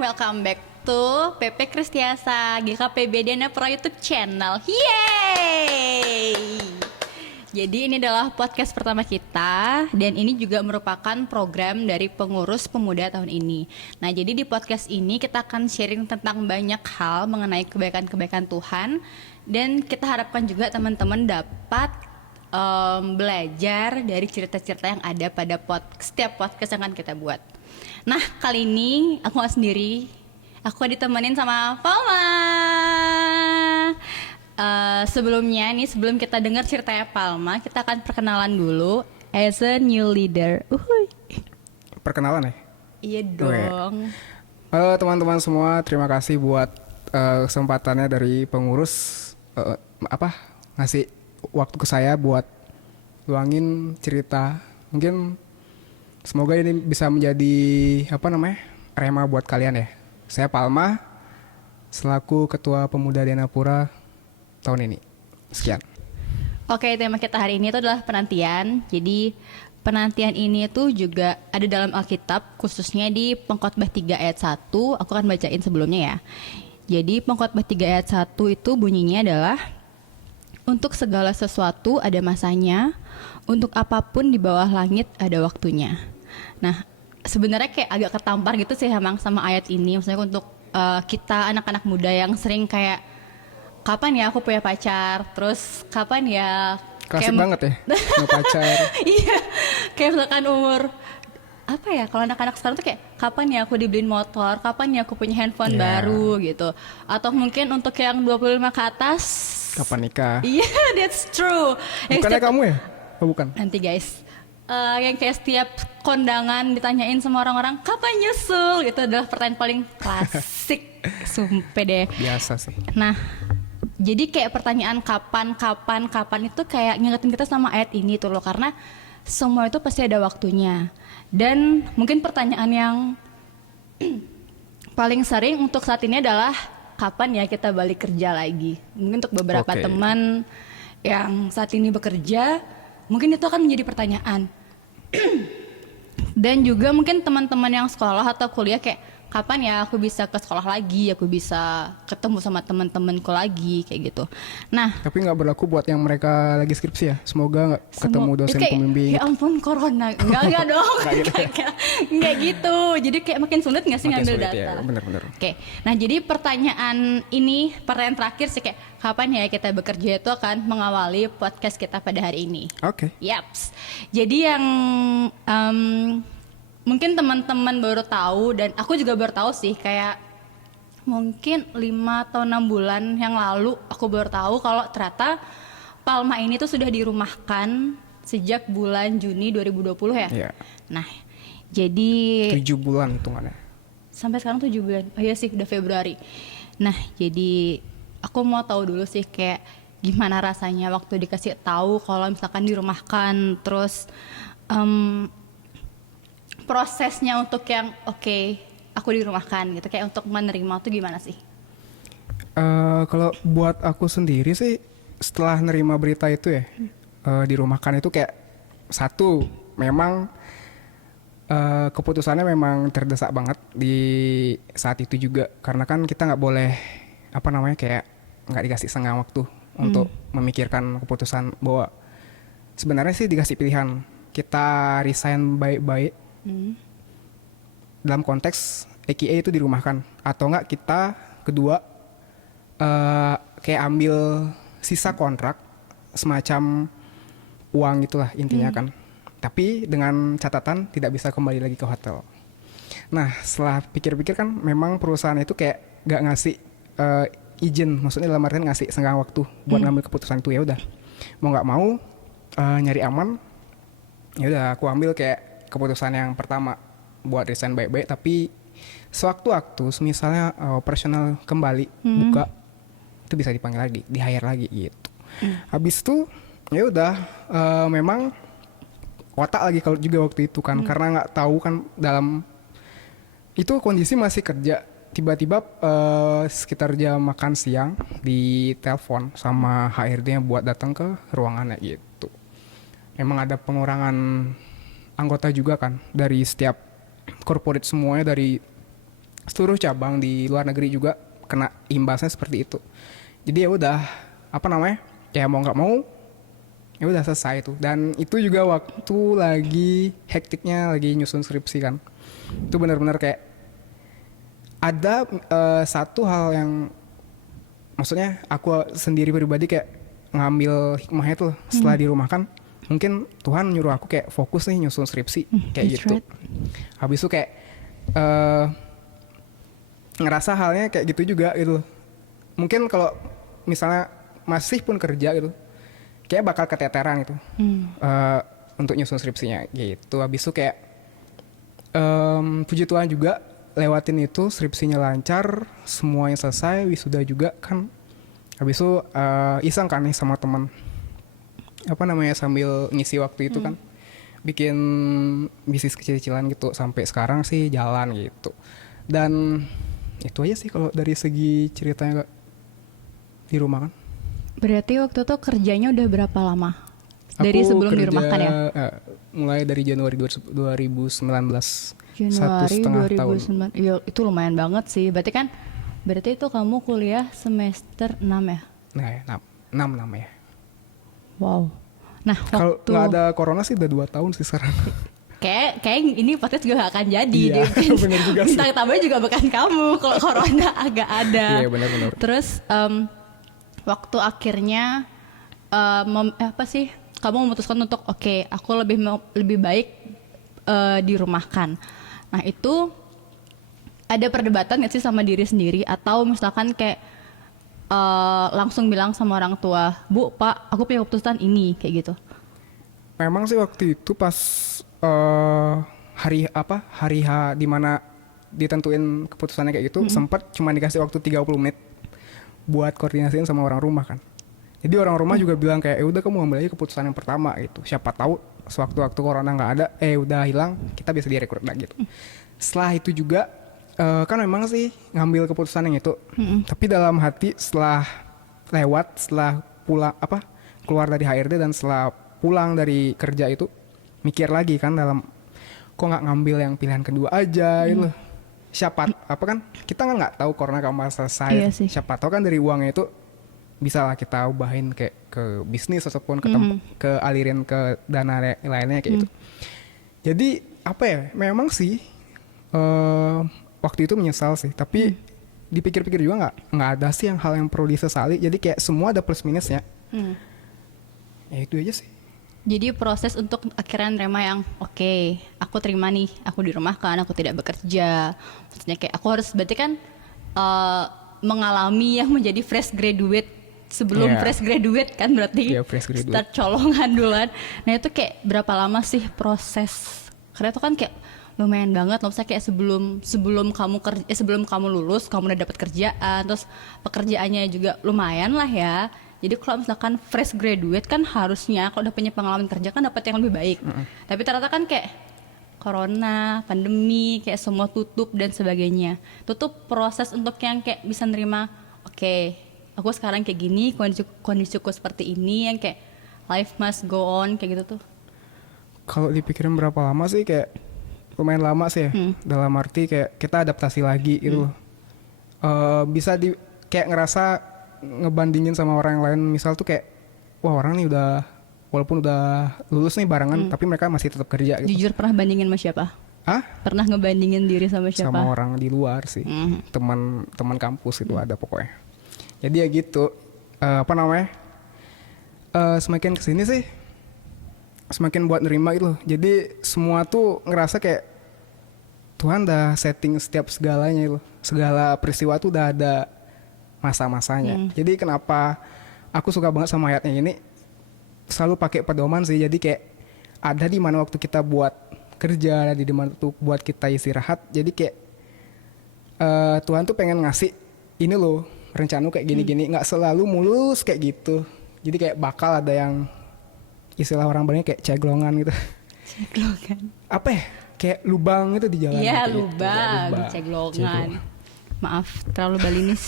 welcome back to PP Kristiasa GKPB Dana Pro YouTube channel. Yeay! Jadi ini adalah podcast pertama kita dan ini juga merupakan program dari pengurus pemuda tahun ini. Nah, jadi di podcast ini kita akan sharing tentang banyak hal mengenai kebaikan-kebaikan Tuhan dan kita harapkan juga teman-teman dapat belajar dari cerita-cerita yang ada pada setiap podcast yang akan kita buat. Nah, kali ini aku gak sendiri, aku ditemenin sama Palma. Sebelumnya nih, sebelum kita dengar ceritanya Palma, kita akan perkenalan dulu as a new leader. Perkenalan ya? Iya dong. Halo teman-teman semua, terima kasih buat kesempatannya dari pengurus ngasih waktu ke saya buat luangin cerita. Mungkin semoga ini bisa menjadi rema buat kalian ya. Saya Palma selaku Ketua Pemuda Denapura tahun ini. Sekian. Oke, tema kita hari ini itu adalah penantian. Jadi penantian ini tuh juga ada dalam Alkitab, khususnya di Pengkhotbah 3 ayat 1. Aku akan bacain sebelumnya ya. Jadi Pengkhotbah 3 ayat 1 itu bunyinya adalah, untuk segala sesuatu ada masanya, untuk apapun di bawah langit ada waktunya. Nah, sebenarnya kayak agak ketampar gitu sih emang sama ayat ini. Maksudnya untuk kita anak-anak muda yang sering kayak, kapan ya aku punya pacar? Terus kapan ya? Klasik banget ya, punya pacar. Iya, kayak misalkan umur apa ya, kalau anak-anak sekarang tuh kayak kapan ya aku dibeliin motor, kapan ya aku punya handphone baru gitu. Atau mungkin untuk yang 25 ke atas, Kapan nikah? iya, that's true. Bukannya kamu ya? Oh bukan. Nanti guys, yang kayak setiap kondangan ditanyain sama orang-orang kapan nyusul, itu adalah pertanyaan paling klasik. Sumpah deh. Biasa sih. Nah, jadi kayak pertanyaan kapan itu kayak ngingetin kita sama ayat ini tuh loh, karena semua itu pasti ada waktunya. Dan mungkin pertanyaan yang paling sering untuk saat ini adalah kapan ya kita balik kerja lagi. Mungkin untuk beberapa teman yang saat ini bekerja, mungkin itu akan menjadi pertanyaan. Dan juga mungkin teman-teman yang sekolah atau kuliah kayak, kapan ya aku bisa ke sekolah lagi, aku bisa ketemu sama teman-temanku lagi, kayak gitu. Nah, Tapi nggak berlaku buat yang mereka lagi skripsi ya. Semoga nggak ketemu dosen pembimbing. Ya ampun, corona. Enggak dong. Enggak gitu. Jadi kayak makin sulit nggak sih Makin ngambil sulit, data? ya, bener-bener. Oke. Nah, jadi pertanyaan terakhir sih kayak, kapan ya kita bekerja itu akan mengawali podcast kita pada hari ini. Oke. Yaps. Jadi yang mungkin teman-teman baru tahu, dan aku juga baru tahu sih, kayak mungkin 5 atau 6 bulan yang lalu aku baru tahu kalau ternyata Palma ini tuh sudah dirumahkan sejak bulan Juni 2020 ya. Iya. Nah, jadi 7 bulan hitungannya. sampai sekarang 7 bulan. Oh iya sih, udah Februari. Nah, jadi aku mau tahu dulu sih kayak gimana rasanya waktu dikasih tahu kalau misalkan dirumahkan, terus prosesnya untuk yang aku dirumahkan gitu, kayak untuk menerima tuh gimana sih? Kalau buat aku sendiri sih, setelah nerima berita itu ya, dirumahkan itu kayak satu, memang keputusannya memang terdesak banget di saat itu juga, karena kan kita nggak boleh kayak nggak dikasih setengah waktu untuk memikirkan keputusan, bahwa sebenarnya sih dikasih pilihan kita resign baik-baik. Dalam konteks EKA itu dirumahkan, atau enggak kita kedua kayak ambil sisa kontrak semacam uang itulah intinya kan, tapi dengan catatan tidak bisa kembali lagi ke hotel. Nah, setelah pikir-pikir kan memang perusahaan itu kayak gak ngasih izin, maksudnya dalam artian ngasih setengah waktu buat ngambil keputusan itu. Ya udah, mau nggak mau nyari aman, ya udah aku ambil kayak keputusan yang pertama buat resign baik-baik, tapi sewaktu-waktu misalnya operasional kembali buka, itu bisa dipanggil lagi, di hire lagi gitu. Habis itu ya udah, memang otak lagi kalau juga waktu itu kan, karena nggak tahu kan dalam itu kondisi masih kerja, tiba-tiba sekitar jam makan siang di telepon sama HRD-nya buat datang ke ruangannya gitu. Emang ada pengurangan anggota juga kan dari setiap corporate semuanya, dari seluruh cabang di luar negeri juga kena imbasnya seperti itu. Jadi ya udah apa namanya, ya mau nggak mau ya udah selesai itu. Dan itu juga waktu lagi hektiknya lagi nyusun skripsi kan, itu benar-benar kayak ada satu hal yang maksudnya aku sendiri pribadi kayak ngambil hikmahnya tuh setelah dirumahkan, mungkin Tuhan nyuruh aku kayak fokus nih nyusun skripsi kayak that's gitu. right. Habis itu kayak ngerasa halnya kayak gitu juga gitu. Mungkin kalau misalnya masih pun kerja gitu, kayak bakal keteteran gitu untuk nyusun skripsinya gitu. Habis itu kayak puji Tuhan juga lewatin itu, skripsinya lancar, semuanya selesai, wisuda juga kan. Habis itu iseng kan nih sama teman, apa namanya, sambil ngisi waktu itu kan bikin bisnis kecil-kecilan gitu, sampai sekarang sih jalan gitu. Dan itu aja sih kalau dari segi ceritanya Kak, di rumah kan. Berarti waktu itu kerjanya udah berapa lama? Dari Aku sebelum kerja, dirumahkan ya? Mulai dari Januari 2019. Satu Januari setengah tahun. 2009. Ya, itu lumayan banget sih. Berarti itu kamu kuliah semester 6 ya? Nah ya, 6 ya. Wow. Nah, Kalau waktu nggak ada corona sih udah 2 tahun sih sekarang. kayak ini podcast juga gak akan jadi. Iya, bener juga sih. Bintang tamunya juga bukan kamu kalau corona agak ada. Iya, benar-benar. Terus waktu akhirnya apa sih? Kamu memutuskan untuk oke, aku lebih baik dirumahkan. Nah, itu ada perdebatan nggak sih sama diri sendiri, atau misalkan kayak langsung bilang sama orang tua, Bu, Pak, aku punya keputusan ini, kayak gitu? Memang sih waktu itu pas hari H di mana ditentuin keputusannya kayak gitu, sempat cuma dikasih waktu 30 menit buat koordinasiin sama orang rumah kan. Jadi orang rumah juga bilang kayak, udah kamu ambil aja keputusan yang pertama gitu. Siapa tahu sewaktu-waktu corona nggak ada, udah hilang, kita bisa direkrut lagi gitu. Setelah itu juga kan memang sih ngambil keputusan yang itu. Tapi dalam hati setelah pulang keluar dari HRD dan setelah pulang dari kerja itu, mikir lagi kan dalam, kok nggak ngambil yang pilihan kedua aja gitu. Siapa kan kita kan nggak tahu corona kapan selesai. Iya sih. Siapa tahu kan dari uangnya itu bisa lah kita ubahin kayak ke bisnis ataupun ke alirin ke dana lainnya kayak gitu. Jadi apa ya, memang sih waktu itu menyesal sih, tapi dipikir-pikir juga nggak ada sih hal yang perlu disesali. Jadi kayak semua ada plus minusnya. Ya itu aja sih. Jadi proses untuk akhirnya nerima yang oke, aku terima nih, aku dirumahkan, aku tidak bekerja. Maksudnya kayak aku harus berarti kan mengalami yang menjadi fresh graduate sebelum fresh graduate kan, berarti fresh graduate. Start colongan duluan. Nah itu kayak berapa lama sih proses? Karena itu kan kayak lumayan banget loh, misalnya kayak sebelum kamu lulus, kamu udah dapat kerjaan, terus pekerjaannya juga lumayan lah ya. Jadi kalau misalkan fresh graduate kan harusnya kalau udah punya pengalaman kerja kan dapat yang lebih baik. Tapi ternyata kan kayak corona, pandemi, kayak semua tutup dan sebagainya. Itu tuh proses untuk yang kayak bisa nerima, oke, aku sekarang kayak gini, kondisiku seperti ini, yang kayak life must go on kayak gitu tuh. Kalau dipikirin berapa lama sih, kayak lumayan lama sih ya. Dalam arti kayak kita adaptasi lagi gitu loh. Bisa kayak ngerasa ngebandingin sama orang lain, misal tuh kayak, wah orang nih walaupun udah lulus nih barengan, tapi mereka masih tetap kerja gitu. Jujur pernah bandingin sama siapa? Pernah ngebandingin diri sama siapa? Sama orang di luar sih, teman kampus itu ada pokoknya. Jadi ya gitu, semakin kesini sih semakin buat nerima gitu loh. Jadi semua tuh ngerasa kayak Tuhan udah setting setiap segalanya gitu. Segala peristiwa tuh udah ada masa-masanya. Jadi kenapa aku suka banget sama ayatnya ini, selalu pakai pedoman sih. Jadi kayak ada di mana waktu kita buat kerja, ada di mana tuh buat kita istirahat. Jadi kayak Tuhan tuh pengen ngasih ini loh, rencana kayak gini-gini, nggak selalu mulus kayak gitu. Jadi kayak bakal ada yang istilah orang Bali kayak ceglongan gitu. Ceglongan. Apa ya? Kayak lubang itu di jalan. Iya, gitu. lubang, ceglongan. Maaf, terlalu Balinis.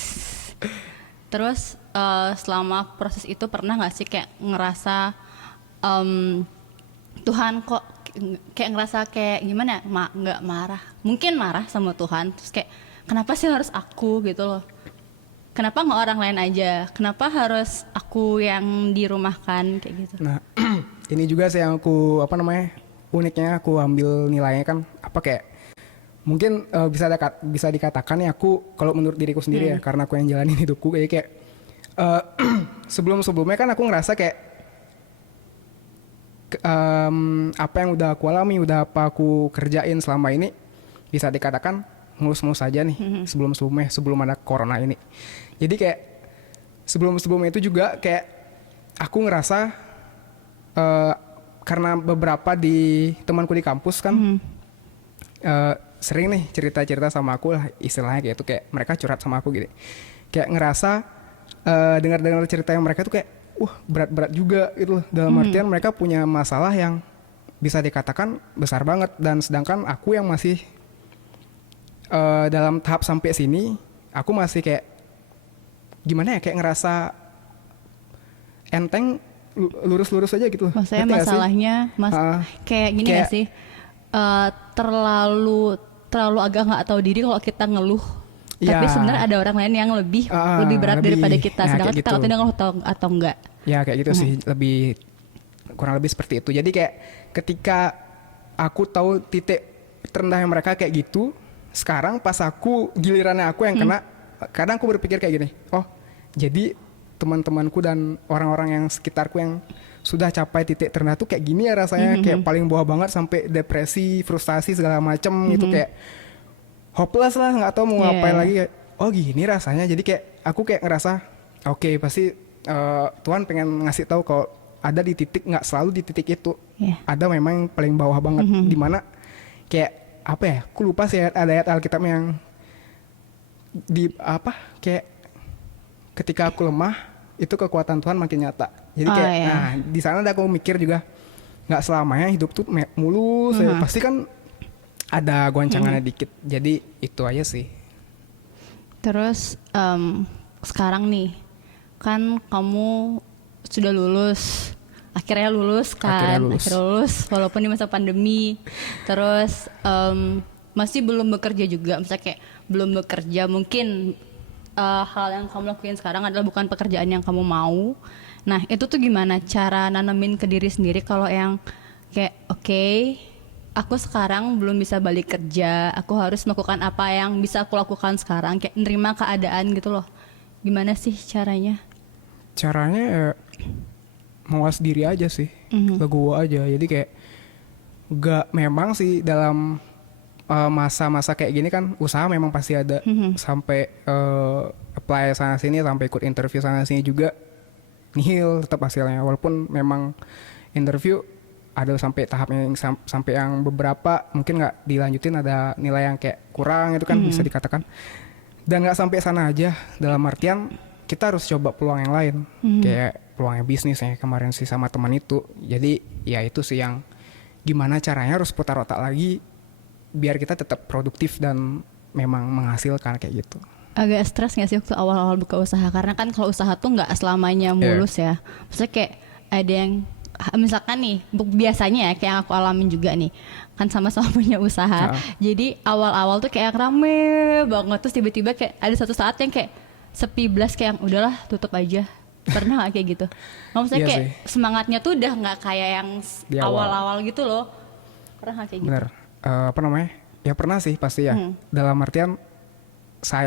Terus selama proses itu pernah nggak sih kayak ngerasa Tuhan kok kayak ngerasa kayak gimana? Nggak marah, mungkin marah sama Tuhan. Terus kayak kenapa sih harus aku gitu loh, kenapa nggak orang lain aja, kenapa harus aku yang dirumahkan kayak gitu. Nah, ini juga sih yang aku apa namanya uniknya aku ambil nilainya kan apa kayak mungkin bisa dikatakan ya aku kalau menurut diriku sendiri ya karena aku yang jalanin hidupku kayak sebelumnya kan aku ngerasa kayak apa yang udah aku alami, udah apa aku kerjain selama ini bisa dikatakan mulus-mulus aja nih sebelum ada corona ini. Jadi kayak sebelumnya itu juga kayak aku ngerasa karena beberapa di temanku di kampus kan sering nih cerita-cerita sama aku lah istilahnya kayak itu kayak mereka curhat sama aku gitu. Kayak ngerasa dengar-dengar cerita yang mereka tuh kayak berat-berat juga gitu loh. Dalam artian mereka punya masalah yang bisa dikatakan besar banget dan sedangkan aku yang masih dalam tahap sampai sini aku masih kayak gimana ya kayak ngerasa enteng lurus-lurus aja gitu. Maksudnya Ngerti gak sih? masalahnya kayak gini kayak- gak sih? Terlalu agak nggak tahu diri kalau kita ngeluh. Tapi Ya. sebenarnya ada orang lain yang lebih berat lebih, daripada kita. ya, Sedangkan kayak kita gitu. nggak tahu dia ngeluh atau enggak. Ya kayak gitu sih, kurang lebih seperti itu. Jadi kayak ketika aku tahu titik terendahnya mereka kayak gitu, sekarang pas gilirannya aku yang kena, kadang aku berpikir kayak gini, oh jadi teman-temanku dan orang-orang yang sekitarku yang sudah capai titik terendah tuh kayak gini ya rasanya, kayak paling bawah banget sampai depresi, frustasi segala macem gitu, kayak hopeless lah, nggak tahu mau ngapain lagi. Oh gini rasanya. Jadi kayak aku kayak ngerasa oke, pasti Tuhan pengen ngasih tahu kalau ada di titik, nggak selalu di titik itu, ada memang yang paling bawah banget, dimana kayak apa ya, aku lupa sih ada ayat Alkitab yang di apa kayak ketika aku lemah itu kekuatan Tuhan makin nyata. Jadi kayak nah di sana ada aku mikir juga nggak selamanya hidup tuh mulus ya, pasti kan ada goncangannya dikit. Jadi itu aja sih. Terus sekarang nih kan kamu sudah lulus, akhirnya lulus kan, akhirnya lulus walaupun di masa pandemi. Terus masih belum bekerja juga, misalnya kayak belum bekerja, mungkin hal yang kamu lakuin sekarang adalah bukan pekerjaan yang kamu mau. Nah itu tuh gimana cara nanamin ke diri sendiri kalau yang kayak oke, aku sekarang belum bisa balik kerja, aku harus melakukan apa yang bisa aku lakukan sekarang, kayak nerima keadaan gitu loh. Gimana sih caranya? Caranya ya mawas diri aja sih, legowo aja. Jadi kayak gak, memang sih dalam masa-masa kayak gini kan usaha memang pasti ada, sampai apply sana sini, sampai ikut interview sana sini juga nihil tetap hasilnya, walaupun memang interview ada sampai tahapnya yang sampai yang beberapa mungkin nggak dilanjutin, ada nilai yang kayak kurang itu kan bisa dikatakan. Dan nggak sampai sana aja, dalam artian kita harus coba peluang yang lain, kayak peluangnya bisnis ya kemarin sih sama teman itu. Jadi ya itu sih yang gimana caranya harus putar otak lagi biar kita tetap produktif dan memang menghasilkan kayak gitu. Agak stres gak sih waktu awal-awal buka usaha? Karena kan kalau usaha tuh gak selamanya mulus ya. Maksudnya kayak ada yang, misalkan nih, biasanya ya kayak yang aku alamin juga nih, kan sama-sama punya usaha. Jadi awal-awal tuh kayak rame banget, terus tiba-tiba kayak ada satu saat yang kayak sepi belas, kayak udahlah tutup aja. Pernah gak kayak gitu? Maksudnya kayak semangatnya tuh udah gak kayak yang awal-awal gitu loh. Pernah gak kayak gitu? Bener. Apa namanya? Ya pernah sih pasti ya. Dalam artian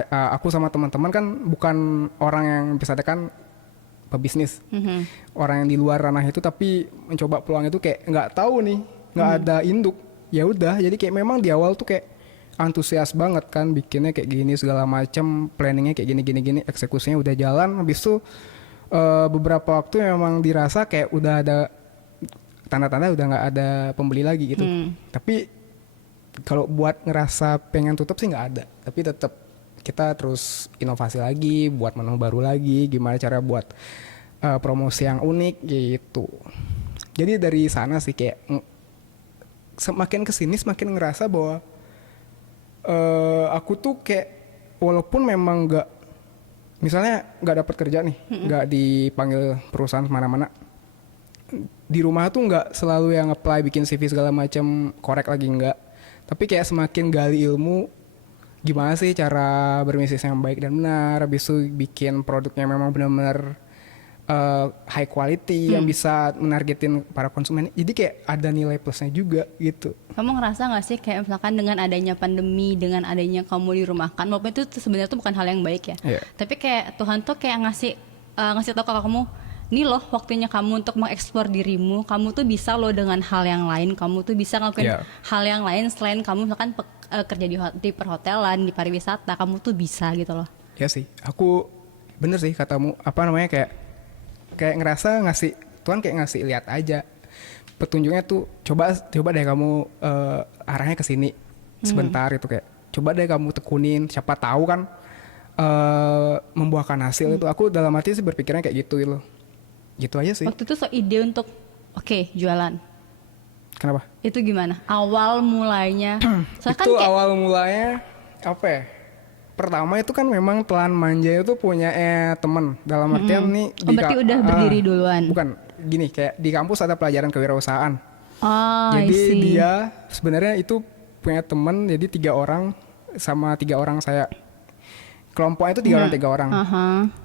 aku sama teman-teman kan bukan orang yang bisa tekan pebisnis, orang yang di luar ranah itu, tapi mencoba peluang itu kayak nggak tahu nih, nggak ada induk, ya udah. Jadi kayak memang di awal tuh kayak antusias banget kan, bikinnya kayak gini segala macam, planningnya kayak gini, eksekusinya udah jalan. Habis itu beberapa waktu memang dirasa kayak udah ada tanda-tanda udah nggak ada pembeli lagi gitu. Tapi kalau buat ngerasa pengen tutup sih nggak ada, tapi tetap kita terus inovasi lagi, buat menu baru lagi, gimana cara buat promosi yang unik gitu. Jadi dari sana sih kayak semakin kesini semakin ngerasa bahwa aku tuh kayak walaupun memang nggak, misalnya nggak dapat kerja nih, nggak dipanggil perusahaan kemana-mana, di rumah tuh nggak selalu yang apply bikin CV segala macam korek lagi, nggak. Tapi kayak semakin gali ilmu gimana sih cara berbisnis yang baik dan benar, habis itu bikin produknya memang benar-benar high quality yang bisa menargetin para konsumen. Jadi kayak ada nilai plusnya juga gitu. Kamu ngerasa nggak sih kayak misalkan dengan adanya pandemi, dengan adanya kamu dirumahkan, walaupun itu sebenarnya tuh bukan hal yang baik ya, tapi kayak Tuhan tuh kayak ngasih tahu ke kamu, nih loh waktunya kamu untuk mengeksplor dirimu, kamu tuh bisa loh dengan hal yang lain, kamu tuh bisa ngelakuin hal yang lain selain kamu misalkan kerja di perhotelan, di pariwisata, kamu tuh bisa gitu loh. Ya sih, aku bener sih katamu, apa namanya kayak ngerasa Tuhan kayak ngasih lihat aja petunjuknya tuh, coba deh kamu arahnya ke sini sebentar itu, kayak coba deh kamu tekunin, siapa tahu kan membuahkan hasil itu. Aku dalam hati sih berpikirnya kayak gitu aja sih. Waktu itu ide untuk jualan. Kenapa? Itu gimana? Awal mulainya? Itu awal mulanya apa ya? Pertama itu kan memang Telan Manja itu punya temen, dalam artian nih berarti udah berdiri duluan. Bukan, gini, kayak di kampus ada pelajaran kewirausahaan. Jadi dia sebenarnya itu punya temen, jadi 3 orang sama 3 orang saya. Kelompoknya itu 3 orang 3 orang.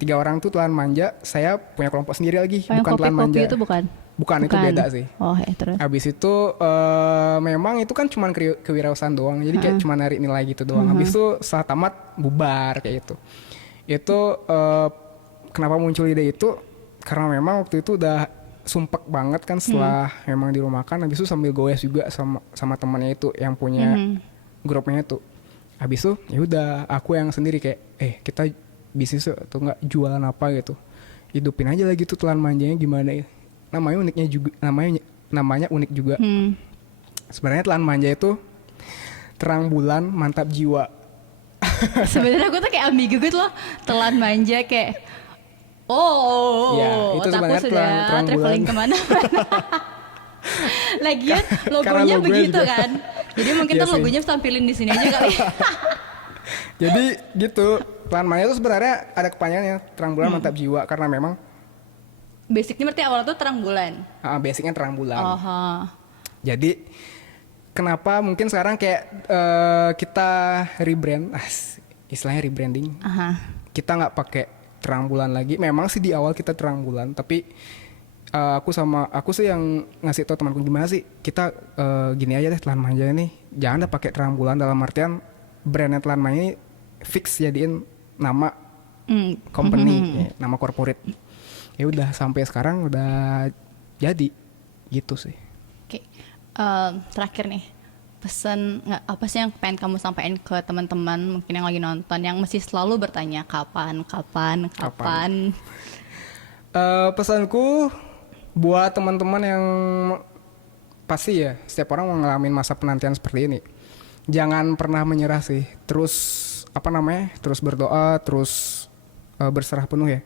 3 orang tuh Telan Manja, saya punya kelompok sendiri lagi, bukan Telan Manja. Itu bukan, itu beda sih. Terus. Habis itu memang itu kan cuma kewirausahaan doang, jadi kayak cuma narik nilai gitu doang. Habis itu setelah tamat bubar kayak gitu. Itu kenapa muncul ide itu? Karena memang waktu itu udah sumpek banget kan setelah memang dirumahkan. Habis itu sambil goes juga sama temannya itu yang punya grupnya itu. Habis itu ya udah aku yang sendiri kayak kita bisnis atau enggak jualan apa gitu. Hidupin aja lagi tuh Telan Manjanya gimana ya. Namanya unik juga. Sebenarnya Telan Manja itu terang bulan, mantap jiwa. Sebenarnya aku tuh kayak ambigu gitu loh. Telan Manja kayak itu sebenarnya sudah terang traveling kemana-mana. Lagian logonya begitu kan. Jadi mungkin tuh logonya tampilin di sini aja kali. Jadi gitu. Telan Manja itu sebenarnya ada kepanjangannya, terang bulan mantap jiwa, karena memang basicnya berarti awalnya tuh terang bulan. Basicnya terang bulan. Jadi kenapa mungkin sekarang kayak kita rebrand, istilahnya rebranding. Kita nggak pakai terang bulan lagi. Memang sih di awal kita terang bulan, tapi aku sih yang ngasih tau temanku gimana sih kita gini aja deh, Telan Manja ini jangan pakai terang bulan, dalam artian brandnya Telan Manja ini fix jadiin nama company, nama corporate. Ya udah sampai sekarang udah jadi gitu sih. Oke. Terakhir nih, pesan apa sih yang pengen kamu sampaikan ke teman-teman mungkin yang lagi nonton yang masih selalu bertanya kapan? Pesanku buat teman-teman yang pasti ya setiap orang mengalami masa penantian seperti ini, jangan pernah menyerah sih, terus berdoa, terus berserah penuh ya.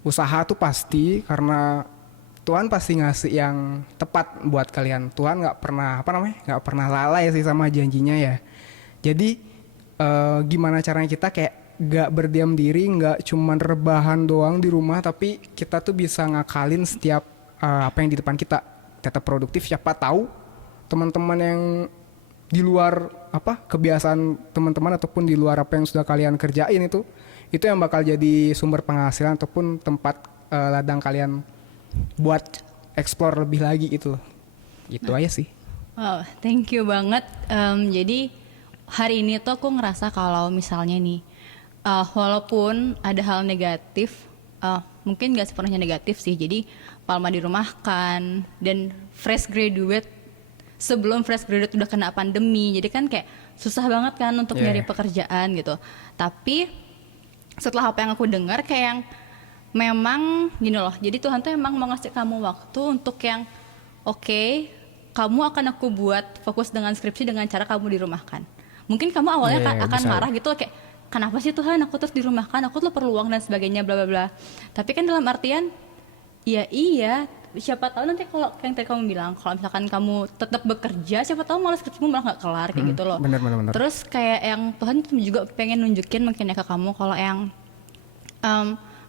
Usaha tuh pasti, karena Tuhan pasti ngasih yang tepat buat kalian. Tuhan nggak pernah lalai sih sama janjinya ya. Jadi gimana caranya kita kayak nggak berdiam diri, nggak cuman rebahan doang di rumah, tapi kita tuh bisa ngakalin setiap apa yang di depan kita. Tetap produktif. Siapa tahu teman-teman yang di luar kebiasaan teman-teman ataupun di luar apa yang sudah kalian kerjain itu yang bakal jadi sumber penghasilan ataupun tempat ladang kalian buat explore lebih lagi itu aja sih. Wow, thank you banget. Jadi hari ini tuh aku ngerasa kalau misalnya nih walaupun ada hal negatif, mungkin gak sepenuhnya negatif sih. Jadi Palma dirumahkan dan sebelum fresh graduate udah kena pandemi, jadi kan kayak susah banget kan untuk nyari pekerjaan gitu. Tapi setelah apa yang aku dengar kayak yang memang gini loh, jadi Tuhan tuh emang mau ngasih kamu waktu untuk yang kamu akan aku buat fokus dengan skripsi dengan cara kamu dirumahkan. Mungkin kamu awalnya akan marah gitu kayak, kenapa sih Tuhan aku terus dirumahkan, aku tuh perlu uang dan sebagainya bla bla bla. Tapi kan dalam artian iya, siapa tahu nanti kalau yang tadi kamu bilang, kalau misalkan kamu tetap bekerja, siapa tahu malah skripsimu malah nggak kelar kayak gitu loh. Bener. Terus kayak yang Tuhan juga pengen nunjukin mungkin ya ke kamu kalau yang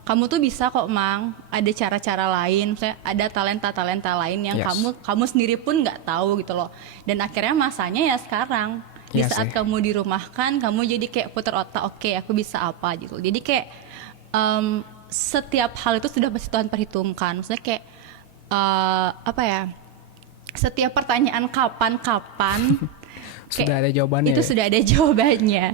kamu tuh bisa kok Mang, ada cara-cara lain, misalnya ada talenta lain yang kamu sendiri pun nggak tahu gitu loh. Dan akhirnya masanya ya sekarang, Di Iya saat sih. kamu dirumahkan, kamu jadi kayak putar otak, oke aku bisa apa gitu. Jadi kayak setiap hal itu sudah pasti Tuhan perhitungkan. Maksudnya kayak apa ya? Setiap pertanyaan kapan Sudah kayak ada jawabannya itu ya? sudah ada jawabannya.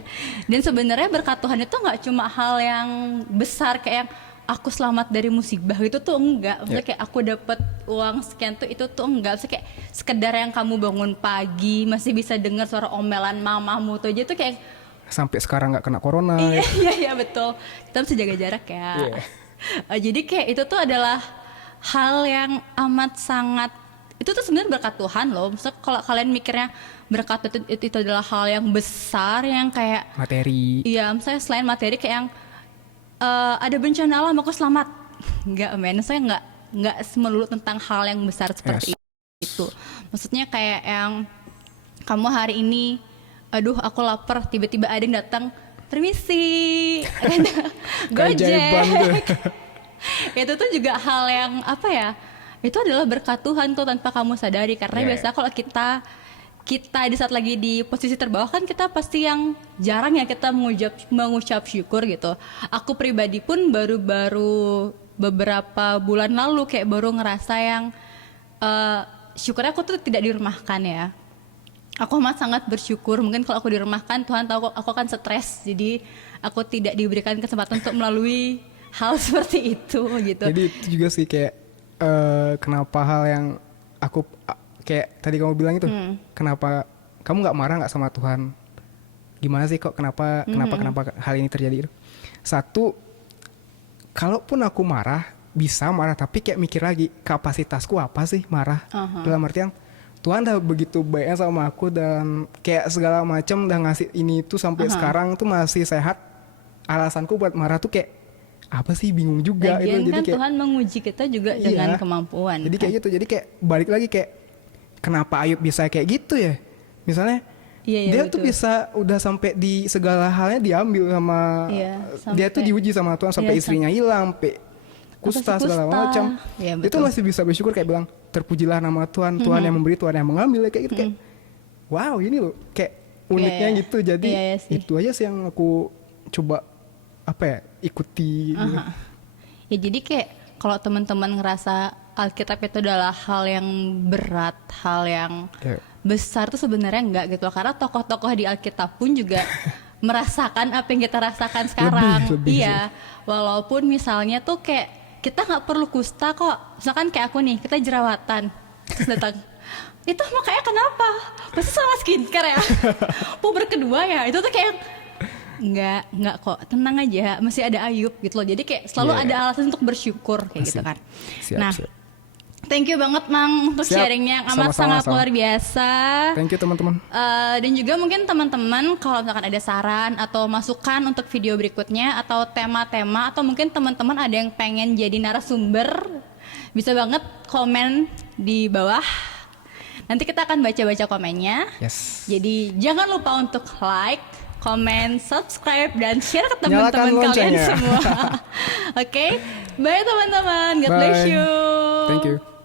Dan sebenarnya berkat Tuhan itu nggak cuma hal yang besar kayak yang aku selamat dari musibah itu tuh enggak. Maksudnya kayak aku dapat uang sekian tuh itu tuh enggak. Maksudnya kayak sekedar yang kamu bangun pagi masih bisa dengar suara omelan mamamu tuh aja tuh kayak Sampai sekarang nggak kena corona. iya ya. iya iya betul. Kita mesti jaga jarak ya. Iya. Jadi kayak itu tuh adalah hal yang amat sangat itu tuh sebenarnya berkat Tuhan loh. Maksudnya kalau kalian mikirnya berkat itu adalah hal yang besar yang kayak Materi. iya, misalnya selain materi kayak yang ada bencana alam aku selamat. Enggak, men. Saya enggak melulu tentang hal yang besar seperti itu. Maksudnya kayak yang kamu hari ini, aduh aku lapar, tiba-tiba ada yang datang, permisi, Keajaiban tuh. Gojek. Itu tuh juga hal yang apa ya? Itu adalah berkat Tuhan tuh tanpa kamu sadari. Karena Yeah. biasa kalau kita di saat lagi di posisi terbawah kan kita pasti yang jarang ya kita mengucap syukur gitu. Aku pribadi pun baru beberapa bulan lalu kayak baru ngerasa yang syukurnya aku tuh tidak dirumahkan ya. Aku amat sangat bersyukur. Mungkin kalau aku dirumahkan Tuhan tahu aku akan stres. Jadi aku tidak diberikan kesempatan untuk melalui hal seperti itu gitu. Jadi itu juga sih kayak kenapa hal yang aku kayak tadi kamu bilang itu, kenapa kamu nggak marah nggak sama Tuhan? Gimana sih kok kenapa hal ini terjadi itu? Satu, kalaupun aku marah bisa marah tapi kayak mikir lagi kapasitasku apa sih marah? Dalam artian Tuhan udah begitu baiknya sama aku dan kayak segala macam udah ngasih ini itu sampai sekarang tuh masih sehat. Alasanku buat marah tuh kayak apa sih, bingung juga. Lagian itu. Jadi kan kayak Tuhan menguji kita juga iya, dengan kemampuan. jadi kan? kayak gitu. Jadi kayak balik lagi kayak kenapa Ayub bisa kayak gitu ya? Misalnya Iya, dia betul. tuh bisa udah sampai di segala halnya diambil sama Iya, dia tuh sampai- diuji sama Tuhan sampai iya, istrinya hilang, sampai kusta segala kusta. macam. Iya, Itu betul. masih bisa bersyukur kayak bilang terpujilah nama Tuhan, Tuhan yang memberi, Tuhan yang mengambil kayak gitu kayak. Wow, ini loh kayak uniknya Iya, gitu. Jadi iya, iya sih. itu aja sih yang aku coba apa ya ikuti gitu. Ya jadi kayak kalau teman-teman ngerasa Alkitab itu adalah hal yang berat, hal yang Iya. besar tuh sebenarnya enggak gitu. Karena tokoh-tokoh di Alkitab pun juga merasakan apa yang kita rasakan sekarang. Lebih Iya, walaupun misalnya tuh kayak kita nggak perlu kusta kok. Misalkan kayak aku nih, kita jerawatan, terus datang. Itu makanya kenapa? Pasti sama skincare ya. Puber kedua ya, itu tuh kayak Enggak kok, tenang aja, masih ada Ayub gitu loh. Jadi kayak selalu Iya. ada alasan untuk bersyukur kayak gitu kan. Siap, Nah, siap. thank you banget Mang untuk Siap. sharingnya yang amat Sama-sama, sangat luar biasa. Thank you teman-teman. Dan juga mungkin teman-teman kalau misalkan ada saran atau masukan untuk video berikutnya atau tema-tema atau mungkin teman-teman ada yang pengen jadi narasumber, bisa banget komen di bawah. Nanti kita akan baca-baca komennya. Yes. Jadi jangan lupa untuk like, komen, subscribe, dan share ke Nyalakan teman-teman kalian loncengnya. semua. Oke, bye teman-teman. God bless Bye. you. Thank you.